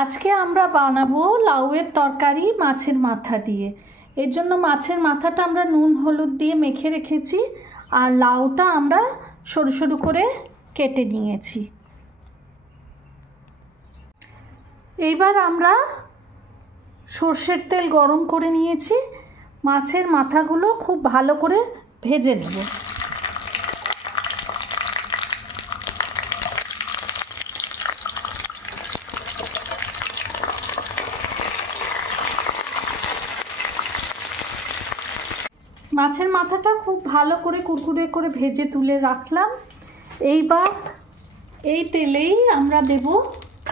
আজকে আমরা বানাবো লাউয়ের তরকারি মাছের মাথা দিয়ে। এর জন্য মাছের মাথাটা আমরা নুন হলুদ দিয়ে মেখে রেখেছি আর লাউটা আমরা সরু সরু করে কেটে নিয়েছি। এইবার আমরা সর্ষের তেল গরম করে নিয়েছি, মাছের মাথাগুলো খুব ভালো করে ভেজে নেব। মাছের মাথাটা খুব ভালো করে কুরকুরে করে ভেজে তুলে রাখলাম। এইবার এই তেলেই আমরা দেব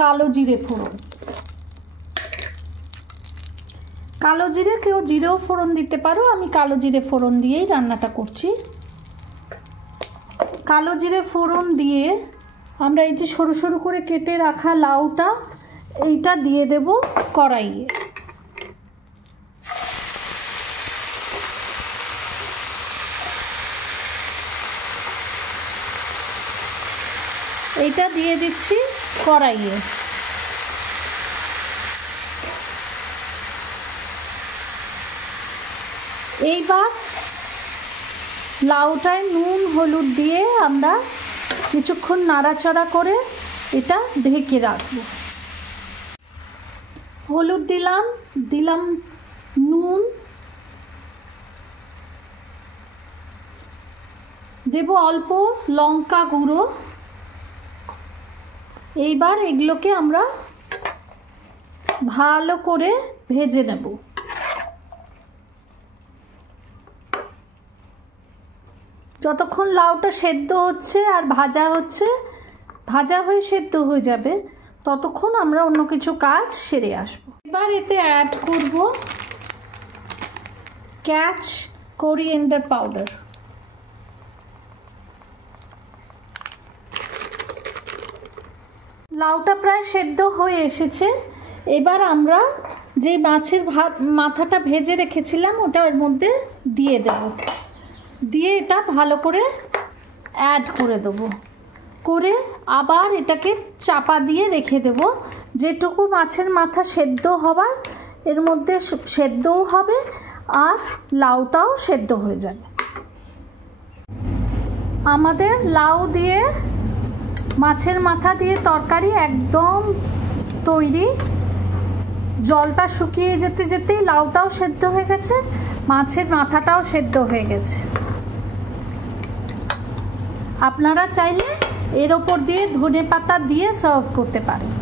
কালো জিরে ফোড়ন। কালো জিরে, কেউ জিরেও ফোড়ন দিতে পারো, আমি কালো জিরে ফোড়ন দিয়েই রান্নাটা করছি। কালো জিরে ফোড়ন দিয়ে আমরা এই যে সরু সরু করে কেটে রাখা লাউটা এইটা দিয়ে দেব কড়াইয়ে। এইটা দিয়ে দিচ্ছি কড়াইয়ে। এইবার লাউটায় নুন হলুদ দিয়ে আমরা কিছুক্ষণ নাড়াচাড়া করে এটা ঢেকে রাখব। হলুদ দিলাম নুন, দেব অল্প লঙ্কা গুঁড়ো। এইবার এগুলোকে আমরা ভালো করে ভেজে নেব। যতক্ষণ লাউটা সেদ্ধ হচ্ছে আর ভাজা হচ্ছে, ভাজা হয়ে সেদ্ধ হয়ে যাবে, ততক্ষণ আমরা অন্য কিছু কাজ সেরে আসবো। এবার এতে অ্যাড করব ক্যাচ কোরিয়েন্ডার পাউডার। লাউটা প্রায় সেদ্ধ হয়ে এসেছে। এবার আমরা যে মাছের মাথাটা ভেজে রেখেছিলাম ওটার মধ্যে দিয়ে দেব, দিয়ে এটা ভালো করে অ্যাড করে দেবো, করে আবার এটাকে চাপা দিয়ে রেখে দেব। যেটুকু মাছের মাথা সেদ্ধ হবার এর মধ্যে সেদ্ধও হবে আর লাউটাও সেদ্ধ হয়ে যাবে। আমাদের লাউ দিয়ে মাছের মাথা দিয়ে তরকারি একদম তৈরি। জলটা শুকিয়ে যেতে যেতেই লাউটাও সেদ্ধ হয়ে গেছে, মাছের মাথাটাও সেদ্ধ হয়ে গেছে। আপনারা চাইলে এর ওপর দিয়ে ধনেপাতা দিয়ে সার্ভ করতে পারেন।